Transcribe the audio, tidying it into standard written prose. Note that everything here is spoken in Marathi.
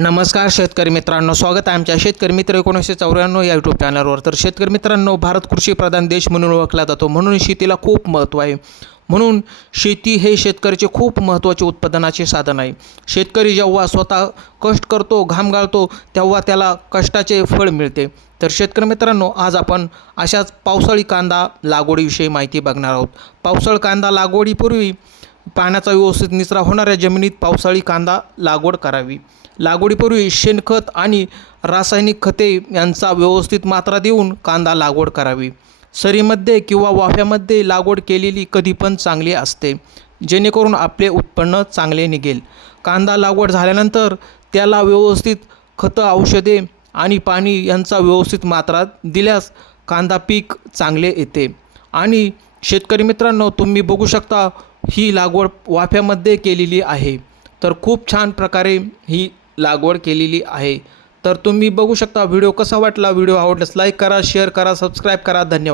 नमस्कार शेतकरी मित्रांनो, स्वागत आहे आमच्या शेतकरी मित्र 1994 या यूट्यूब चॅनलवर। तर शेतकरी मित्रांनो, भारत कृषी प्रधान देश म्हणून ओळखला जातो, म्हणून शेतीला खूप महत्त्व आहे। म्हणून शेती हे शेतकऱ्याचे खूप महत्त्वाचे उत्पादनाचे साधन आहे। शेतकरी जेव्हा स्वतः कष्ट करतो, घाम गाळतो, तेव्हा त्याला कष्टाचे फळ मिळते। तर शेतकरी मित्रांनो, आज आपण अशाच पावसाळी कांदा लागवडीविषयी माहिती बघणार आहोत। पावसाळी कांदा लागवडीपूर्वी पाण्याचा व्यवस्थित निचरा होणाऱ्या जमिनीत पावसाळी कांदा लागवड करावी। लागवडीपूर्वी शेणखत आणि रासायनिक खते यांचा व्यवस्थित मात्रा देऊन कांदा लागवड करावी। सरीमध्ये किंवा वाफ्यामध्ये लागवड केलेली कधी पण चांगली असते, जेणेकरून आपले उत्पन्न चांगले निघेल। कांदा लागवड झाल्यानंतर त्याला व्यवस्थित खतं, औषधे आणि पाणी यांचा व्यवस्थित मात्रा दिल्यास कांदा पीक चांगले येते। आणि शेतकरी मित्रांनो, तुम्ही बघू शकता ही लागवड वाफ्यामध्ये केलेली आहे, तर खूप छान प्रकारे ही लागवड केलेली आहे। तर तुम्ही बघू शकता। व्हिडिओ कसा वाटला? व्हिडिओ आवडल्यास लाईक करा, शेअर करा, सबस्क्राईब करा। धन्यवाद।